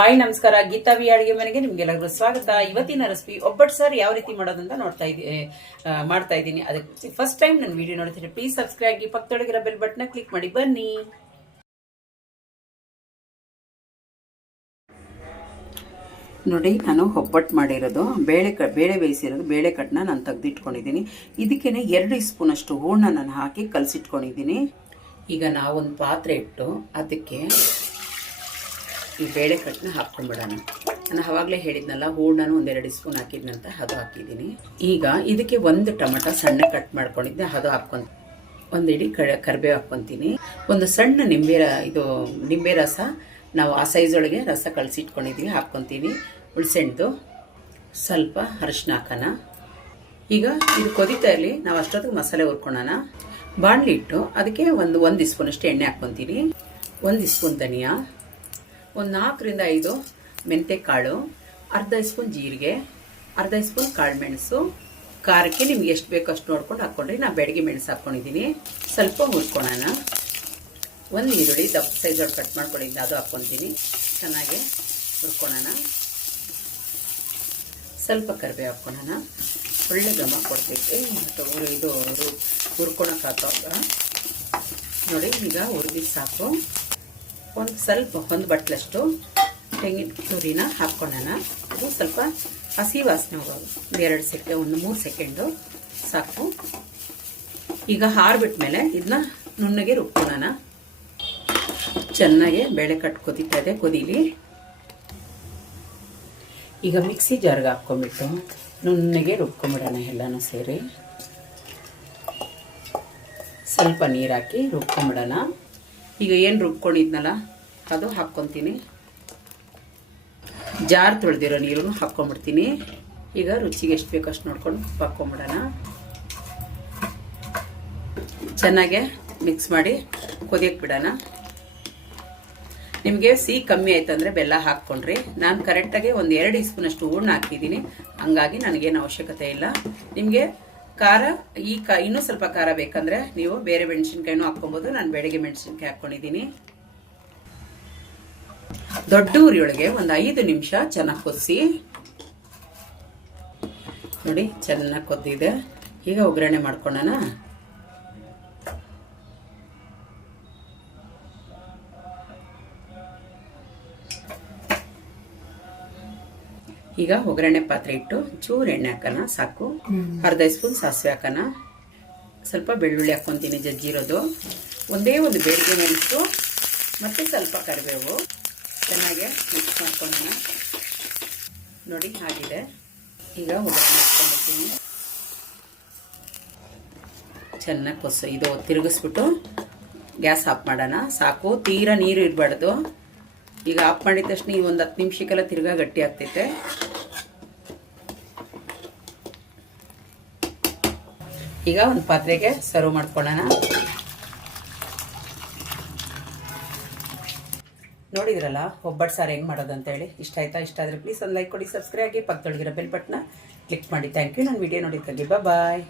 Hi ನಮಸ್ಕಾರ, Geetha V ಅಡುಗೆ ಮನೆಗೆ ನಿಮ್ಗೆಲ್ಲರಿಗೂ ಸ್ವಾಗತ. ಇವತ್ತಿನ ರೆಸಿಪಿ ಒಬ್ಬಟ್ಟು ಸಾರು ಯಾವ ರೀತಿ ಮಾಡೋದಂತ ಮಾಡ್ತಾ ಇದ್ದೀನಿ. ಅದಕ್ಕೆ ಫಸ್ಟ್ ಟೈಮ್ ನನ್ನ ವಿಡಿಯೋ ನೋಡ್ತೀನಿ, ಪ್ಲೀಸ್ ಸಬ್ಸ್ಕ್ರೈಬ್ ಆಗಿ ಪಕ್ಕದೊಳಗಿರೋ ಬೆಲ್ ಬಟನ್ ಕ್ಲಿಕ್ ಮಾಡಿ ಬನ್ನಿ. ನೋಡಿ, ನಾನು ಒಬ್ಬಟ್ಟು ಮಾಡಿರೋದು ಬೇಳೆ ಬೇಯಿಸಿರೋದು ಬೇಳೆ ಕಟ್ಟನ್ನ ನಾನು ತೆಗೆದಿಟ್ಕೊಂಡಿದ್ದೀನಿ. ಇದಕ್ಕೇನೆ 2 ಸ್ಪೂನ್ ಅಷ್ಟು ಹೂರ್ಣ ನಾನು ಹಾಕಿ ಕಲಸಿಟ್ಕೊಂಡಿದ್ದೀನಿ. ಈಗ ನಾವೊಂದು ಪಾತ್ರೆ ಇಟ್ಟು ಅದಕ್ಕೆ ಈ ಬೇಳೆ ಕಟ್ಟನ್ನ ಹಾಕ್ಕೊಂಡ್ಬಿಡೋಣ. ನಾನು ಅವಾಗಲೇ ಹೇಳಿದ್ನಲ್ಲ, ಹೂರ್ಣನೂ 1-2 ಸ್ಪೂನ್ ಹಾಕಿದ್ನಂತ ಅದು ಹಾಕಿದ್ದೀನಿ. ಈಗ ಇದಕ್ಕೆ 1 ಟೊಮೆಟೊ ಸಣ್ಣ ಕಟ್ ಮಾಡ್ಕೊಂಡಿದ್ದೆ, ಅದು ಹಾಕ್ಕೊಂಡು 1 ಇಡೀ ಕರಿಬೇವು ಹಾಕ್ಕೊತೀನಿ. ಒಂದು ಸಣ್ಣ ನಿಂಬೆ ರಸ, ನಾವು ಆ ಸೈಜ್ ಒಳಗೆ ರಸ ಕಲಸಿಟ್ಕೊಂಡಿದ್ದೀವಿ, ಹಾಕ್ಕೊತೀನಿ. ಹುಣಸೆಹಣ್ಣು, ಸ್ವಲ್ಪ ಅರಿಶಿನ ಹಾಕೋಣ. ಈಗ ಇದು ಕೊದಿತಾ ಇರಲಿ, ನಾವು ಅಷ್ಟೊತ್ತಿಗೆ ಮಸಾಲೆ ಹುರ್ಕೊಳ್ಳೋಣ. ಬಾಣಲಿ ಇಟ್ಟು ಅದಕ್ಕೆ ಒಂದು ಸ್ಪೂನ್ ಅಷ್ಟು ಎಣ್ಣೆ ಹಾಕ್ಕೊತೀನಿ. 1 ಸ್ಪೂನ್ ಧನಿಯಾ, 4-5 ಮೆಂತೆ ಕಾಳು, ಅರ್ಧ ಸ್ಪೂನ್ ಜೀರಿಗೆ, ಅರ್ಧ ಸ್ಪೂನ್ ಕಾಳು ಮೆಣಸು. ಖಾರಕ್ಕೆ ನಿಮ್ಗೆ ಎಷ್ಟು ಬೇಕೋ ಅಷ್ಟು ನೋಡ್ಕೊಂಡು ಹಾಕ್ಕೊಂಡ್ರಿ. ನಾನು ಬೆಳಗ್ಗೆ ಮೆಣಸು ಹಾಕ್ಕೊಂಡಿದ್ದೀನಿ. ಸ್ವಲ್ಪ ಹುರ್ಕೊಳ್ಳೋಣ. 1 ಈರುಳ್ಳಿ ದಪ್ಪ ಸೈಜ್ ಒಳಗೆ ಕಟ್ ಮಾಡ್ಕೊಂಡಿದ್ದೆ, ಅದು ಹಾಕ್ಕೊತೀನಿ. ಚೆನ್ನಾಗಿ ಹುರ್ಕೊಳ್ಳೋಣ. ಸ್ವಲ್ಪ ಕರಿಬೇವು ಹಾಕ್ಕೊಳ್ಳೋಣ. ಒಳ್ಳೆ ಘಮ ಕೊಡ್ತೈತೆ. ಇದು ಹುರ್ಕೊಳಕ್ಕಾಗ ನೋಡಿ. ಈಗ ಹುರಿದು ಸಾಕು. ಒಂದು ಬಟ್ಲಷ್ಟು ತೆಂಗಿನ ತುರಿನ ಹಾಕ್ಕೊಳ್ಳೋಣ. ಅದು ಸ್ವಲ್ಪ ಹಸಿ ವಾಸನೆ ಹೋಗೋದು. 3 ಸೆಕೆಂಡು ಸಾಕು. ಈಗ ಹಾರ್ಬಿಟ್ಮೇಲೆ ಇದನ್ನ ನುಣ್ಣಗೆ ರುಬ್ಕೊಳ್ಳೋಣ. ಚೆನ್ನಾಗಿ ಬೇಳೆ ಕಟ್ಟು ಕೊದಿತಾ ಇದೆ, ಕೊದೀಲಿ. ಈಗ ಮಿಕ್ಸಿ ಜಾರ್ಗೆ ಹಾಕ್ಕೊಂಡ್ಬಿಟ್ಟು ನುಣ್ಣಗೆ ರುಬ್ಕೊಂಬಿಡೋಣ ಎಲ್ಲನೂ ಸೇರಿ. ಸ್ವಲ್ಪ ನೀರು ಹಾಕಿ ರುಬ್ಕೊಂಬಿಡೋಣ. ಈಗ ಏನು ರುಬ್ಕೊಂಡಿದ್ನಲ್ಲ ಅದು ಹಾಕ್ಕೊತೀನಿ. ಜಾರ್ ತೊಳೆದಿರೋ ನೀರನ್ನು ಹಾಕ್ಕೊಂಬಿಡ್ತೀನಿ. ಈಗ ರುಚಿಗೆ ಎಷ್ಟು ಬೇಕೋ ಅಷ್ಟು ನೋಡ್ಕೊಂಡು ಉಪ್ಪು ಹಾಕ್ಕೊಂಬಿಡೋಣ. ಚೆನ್ನಾಗೆ ಮಿಕ್ಸ್ ಮಾಡಿ ಕೊದಿಯಕ್ಕೆ ಬಿಡೋಣ. ನಿಮಗೆ ಸಿಹಿ ಕಮ್ಮಿ ಆಯ್ತು ಅಂದರೆ ಬೆಲ್ಲ ಹಾಕ್ಕೊಂಡ್ರಿ. ನಾನು ಕರೆಕ್ಟಾಗಿ 1-2 ಸ್ಪೂನ್ ಅಷ್ಟು ಹೂರ್ಣ ಹಾಕಿದ್ದೀನಿ, ಹಂಗಾಗಿ ನನಗೇನು ಅವಶ್ಯಕತೆ ಇಲ್ಲ. ನಿಮಗೆ ಖಾರ ಇನ್ನೂ ಸ್ವಲ್ಪ ಖಾರ ಬೇಕಂದ್ರೆ ನೀವು ಬೇರೆ ಮೆಣಸಿನ್ಕಾಯಿನೂ ಹಾಕ್ಕೊಬೋದು. ನಾನು ಬೆಳಗ್ಗೆ ಮೆಣಸಿನ್ಕಾಯಿ ಹಾಕ್ಕೊಂಡಿದ್ದೀನಿ. ದೊಡ್ಡ ಉರಿಯೊಳಗೆ 5 ನಿಮಿಷ ಚೆನ್ನಾಗಿ ಕೊದಿಸಿ. ನೋಡಿ, ಚೆನ್ನಾಗಿ ಕೊದ್ದಿದೆ. ಈಗ ಒಗ್ಗರಣೆ ಮಾಡ್ಕೊಳ್ಳೋಣ. ಈಗ ಒಗ್ಗರಣೆ ಪಾತ್ರೆ ಇಟ್ಟು ಚೂರು ಎಣ್ಣೆ ಹಾಕೋಣ, ಸಾಕು. ಅರ್ಧ ಸ್ಪೂನ್ ಸಾಸಿವೆ ಹಾಕೋಣ. ಸ್ವಲ್ಪ ಬೆಳ್ಳುಳ್ಳಿ ಹಾಕ್ಕೊತೀನಿ, ಜಜ್ಜಿರೋದು. ಒಂದೇ ಒಂದು ಬೇಡಿಗೆ ಮೆಣಸು ಮತ್ತು ಸ್ವಲ್ಪ ಕರಿಬೇವು. ಚೆನ್ನಾಗಿ ಮಿಕ್ಸ್ ಮಾಡ್ಕೊಳ್ಳೋಣ. ನೋಡಿ, ಆಗಿದೆ. ಈಗ ಒಗ್ಗರಣೆ ಹಾಕ್ಕೊಂಡ್ಬಿಡ್ತೀನಿ. ಚೆನ್ನಾಗಿ ಇದು ತಿರುಗಿಸ್ಬಿಟ್ಟು ಗ್ಯಾಸ್ ಆಫ್ ಮಾಡೋಣ. ಸಾಕು, ತೀರಾ ನೀರು ಇರಬಾರ್ದು. ಈಗ ಆಫ್ ಮಾಡಿದ ತಕ್ಷಣ ಈ 10 ನಿಮಿಷಕ್ಕೆಲ್ಲ ತಿರ್ಗಾ ಗಟ್ಟಿ ಆಗ್ತೈತೆ. ಈಗ ಒಂದು ಪಾತ್ರೆಗೆ ಸರ್ವ್ ಮಾಡ್ಕೊಳ್ಳೋಣ. ನೋಡಿದ್ರಲ್ಲ ಒಬ್ಬಟ್ಟು ಸಾರು ಹೆಂಗೆ ಮಾಡೋದು ಅಂತ ಹೇಳಿ. ಇಷ್ಟ ಆಯ್ತಾ? ಇಷ್ಟ ಆದರೆ ಪ್ಲೀಸ್ ಒಂದು ಲೈಕ್ ಕೊಡಿ, ಸಬ್ಸ್ಕ್ರೈಬ್ ಆಗಿ, ಪಕ್ಕದೊಳಗಿರೋ ಬೆಲ್ ಬಟನ್ನ ಕ್ಲಿಕ್ ಮಾಡಿ. Thank you. ನನ್ನ ವಿಡಿಯೋ ನೋಡಿದ್ದಕ್ಕಾಗಿ ಬಾಯ್.